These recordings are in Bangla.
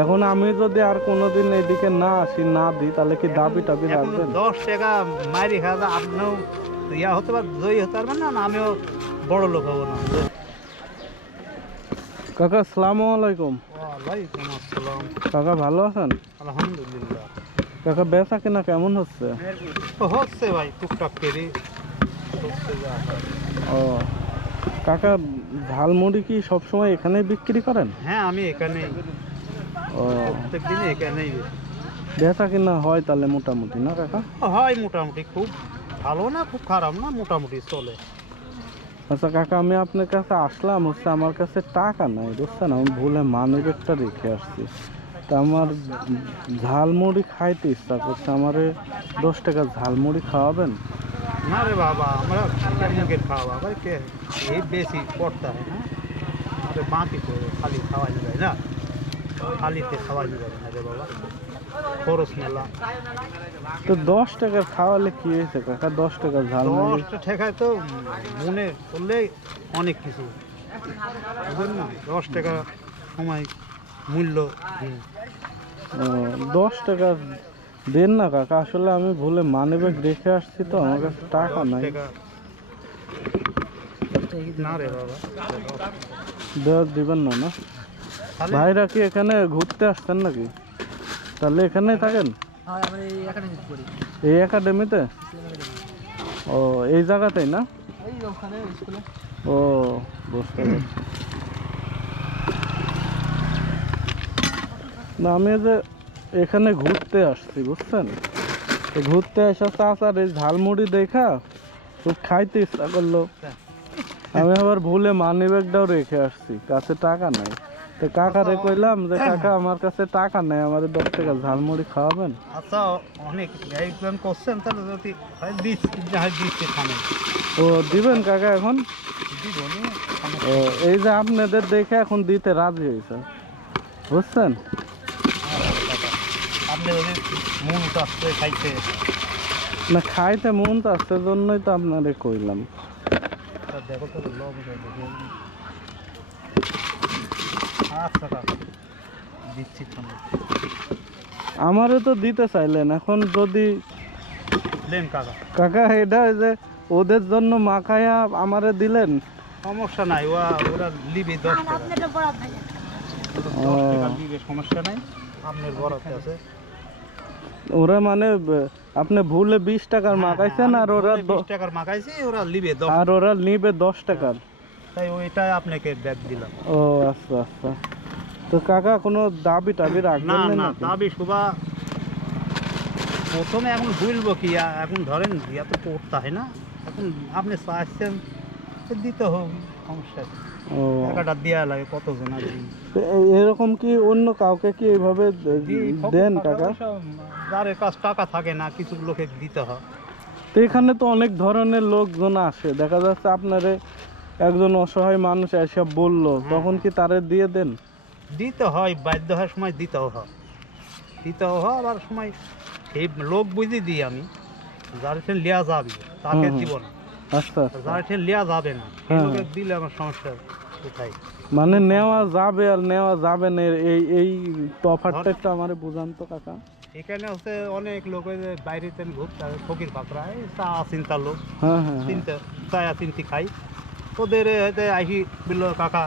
এখন আমি যদি আর কোনোদিন এদিকে না আসি না দিই তাহলে কি দাবি টাবি এখন রাখবেন? দশ টাকা মারি খাওয়া আপনিও ইয়া হতে পার জয়ী হতে পারবেন না আমিও বড় লোক হব না। কাকা আসসালামু আলাইকুম। ওয়ালাইকুম আসসালাম। কাকা ভালো আছেন? আলহামদুলিল্লাহ। কাকা বেচা কিনা কেমন হচ্ছে? হচ্ছে ভাই টুকটাক করে। ও কাকা ঝালমুড়ি কি সবসময় এখানেই বিক্রি করেন? হ্যাঁ আমি এখানেই। ও প্রত্যেক দিনে এখানেই বেচা কিনা হয় তাহলে মোটামুটি না কাকা? হয় মোটামুটি খুব ভালো না খুব খারাপ না মোটামুটি চলে। আচ্ছা কাকা আমি আপনার কাছে আসলাম হচ্ছে আমার কাছে টাকা নাই বুঝছেন? আমি ভুলে মানি ব্যাগটা রেখে আসছি। তা আমার ঝালমুড়ি খাইতে ইচ্ছা করছে আমারে দশ টাকা ঝালমুড়ি খাওয়াবেন? না রে বাবা আমরা কেমনকে খাওয়া কে? এই বেশি পড়তে হয় না। বাঁকি খালি খাওয়াই যায় না। খালিতে খাওয়াই যাবে না রে বাবা। খরচ মেলা। তো দশ টাকার খাওয়ালে কি হয়েছে? কাকা দশ টাকা ঝালমুড়ি দশটা ঠেকায় তো মনে করলে অনেক কিছু। দশ টাকা সময় মূল্য। দশ টাকা দেন না কাকা। আসলে আমি ভুলে মানি ব্যাগ রেখে আসছি তো আমার কাছে টাকা দশ নাই। না রে বাবা। দিবেন না না? ভাইরা কি এখানে ঘুরতে আসছেন নাকি? তাহলে এখানেই থাকেন? এই একাডেমিতে ও এই জায়গাতেই না? ও বুঝতে পারছি। না আমি যে এখানে ঘুরতে আসছি বুঝছেন? ঘুরতে আসা চাচার এই ঝালমুড়ি দেখা খুব খাইতে ইচ্ছা করল। আমি আবার ভুলে মানি ব্যাগটাও রেখে আসছি কাছে টাকা নাই। তো কাকারে কইলাম যে কাকা আমার কাছে টাকা নেই আমার দশ টাকা ঝালমুড়ি খাওয়াবেন। আচ্ছা অনেক একজন করছেন তাহলে যদি দিচ্ছি খানে ও দিবেন কাকা এখন? ও এই যে আপনাদের দেখে এখন দিতে রাজি হয়েছে। বুঝছেন? আপনি যদি মন চাচ্ছে খাইতে। না খাইতে মন চাচ্ছে জন্যই তো আপনারে কইলাম। দেখো তো লব দেখো আচ্ছা কাকা দিচ্ছি খানে আমারে তো দিতে চাইলেন এখন যদি কাকা। এটা যে ওদের জন্য মাখায়া আমারে দিলেন? সমস্যা নাই ওরা লিবে দশ টাকা। সমস্যা নাই। আপনার বরাতে আছে। ওরা মানে আপনি ভুলে বিশ টাকার মাখাইছেন আর ওরা টাকার মাখাইছি ওরা লিবে আর ওরা নিবে দশ টাকার। তাই ওইটাই আপনাকে ব্যাগ দিলাম। ও আচ্ছা আচ্ছা। তো কাকা কোনো দাবি টাবি রাখবেন না না দাবি শুভা প্রথমে এখন ভুলবো কি এখন ধরেন ইয়া তো করতে হয় না। এখন আপনি চাচ্ছেন তো দিতে হোক সমস্যা ও। টাকাটা দেওয়া লাগে কতজন এরকম কি অন্য কাউকে কি এইভাবে দেন টাকা টাকা যার কাছ টাকা থাকে না কিছু লোকে দিতে হয়। তো এখানে তো অনেক ধরনের লোকজন আসে। দেখা যাচ্ছে আপনারে একজন অসহায় মানুষ এসব বলল। তখন কি তারে দিয়ে দেন দিতে হয় বাধ্য হওয়ার সময় দিতেও হয় দিতেও হয় আবার সময় এই লোক বুঝি দিই আমি যার ঠেন লিয়া যাবে তাকে। দিব না আচ্ছা আচ্ছা যার ঠেন লিয়া যাবে না হ্যাঁ। দিলে আমার সমস্যা কোথায় মানে নেওয়া যাবে আর নেওয়া যাবে না এই এই তফাৎটা একটু আমারে বুঝান তো কাকা এখানে হচ্ছে অনেক লোক ওই যে বাইরে তেন ঘুরতে ফকির এই চা চিন্তার লোক হ্যাঁ হ্যাঁ। চিন্তা চায়া চিন্তি খাই ওদের হয়তো আইসি বলল কাকা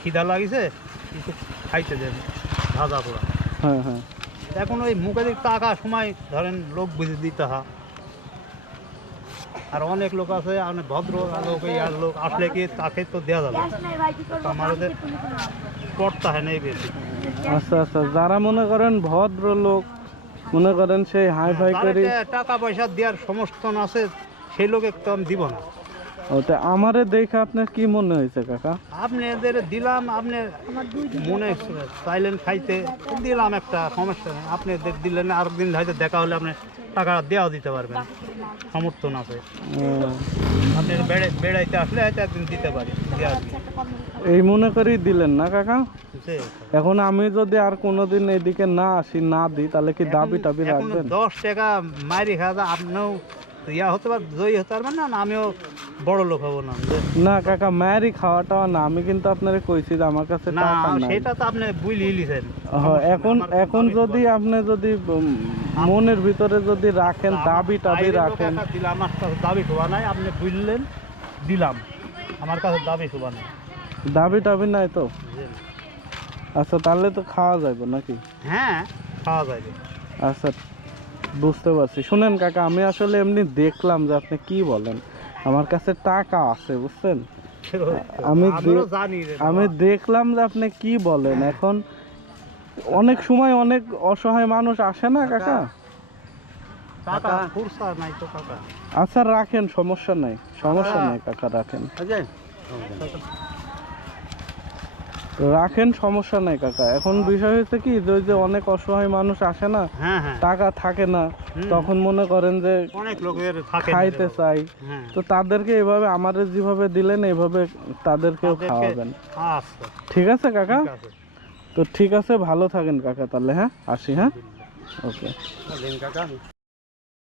খিদা লাগিছে কিছু খাইতে দেন ভাজা পোড়া। হ্যাঁ হ্যাঁ। এখন ওই মুখে দিক টাকা সময় ধরেন লোক বুঝে দিতে হয়। আর অনেক লোক আছে অনেক ভদ্র লোক আর লোক আসলে কি তাকে তো দেওয়া যাবে? আমাদের পড়তে হয় না বেশি। আচ্ছা আচ্ছা যারা মনে করেন ভদ্র লোক মনে করেন সেই হাই ফাই করে টাকা পয়সা দেওয়ার সমর্থন আছে সেই লোক আমি দিব না। ওটা আমারে দেখে আপনার কি মনে হয়েছে কাকা? আপনি এদের দিলাম আপনি মনে চাইলেন খাইতে দিলাম একটা সমস্যা নেই। আপনি এদের দিলেন আর দিন হয়তো দেখা হলে আপনি টাকা দেওয়া দিতে পারবেন। সমর্থন আছে। আপনি বেড়ে বেড়াইতে আসলে হয়তো একদিন দিতে পারি এই মনে করেই দিলেন না কাকা? এখন আমি যদি আর কোনোদিন এদিকে না আসি না দিই তাহলে কি দাবি টাবি রাখবেন? দশ টাকা মারি খাওয়া আপনিও ইয়া হতে পার জয়ী হতে পারবেন না আমিও বড় লোক হব না। না কাকা মায়েরই খাওয়াটা না আমি কিন্তু আপনারে কইছি যে আমার কাছে না সেটা তো আপনি লিছেন এখন এখন যদি আপনি যদি মনের ভিতরে যদি রাখেন দাবি টাবি রাখেন। আমার কাছে দাবি শোভা নাই আপনি বুঝলেন দিলাম। আমার কাছে দাবি শোভা নাই। দাবি টাবি নাই তো? আচ্ছা তাহলে তো খাওয়া যাবে নাকি? হ্যাঁ খাওয়া যায় আচ্ছা বুঝতে পারছি। শুনেন কাকা আমি আসলে এমনি দেখলাম যে আপনি কি বলেন। আমার কাছে টাকা আছে বুঝছেন? আমি আমি দেখলাম যে আপনি কি বলেন। এখন অনেক সময় অনেক অসহায় মানুষ আসে না কাকা। আচ্ছা রাখেন সমস্যা নাই। সমস্যা। নাই কাকা রাখেন। রাখেন সমস্যা নাই কাকা। এখন বিষয় হচ্ছে কি যে ওই যে অনেক অসহায় মানুষ আসে না হ্যাঁ হ্যাঁ। টাকা থাকে না তখন মনে করেন যে অনেক লোকের থাকে খাইতে চাই। হ্যাঁ। তো তাদেরকে এভাবে আমাদের যেভাবে দিলেন এভাবে তাদেরকেও তাদেরকে- খাওয়াবেন। আচ্ছা। ঠিক আছে কাকা? তো ঠিক আছে ভালো থাকেন কাকা তাহলে হ্যাঁ? আসি হ্যাঁ? ওকে। দিন কাকা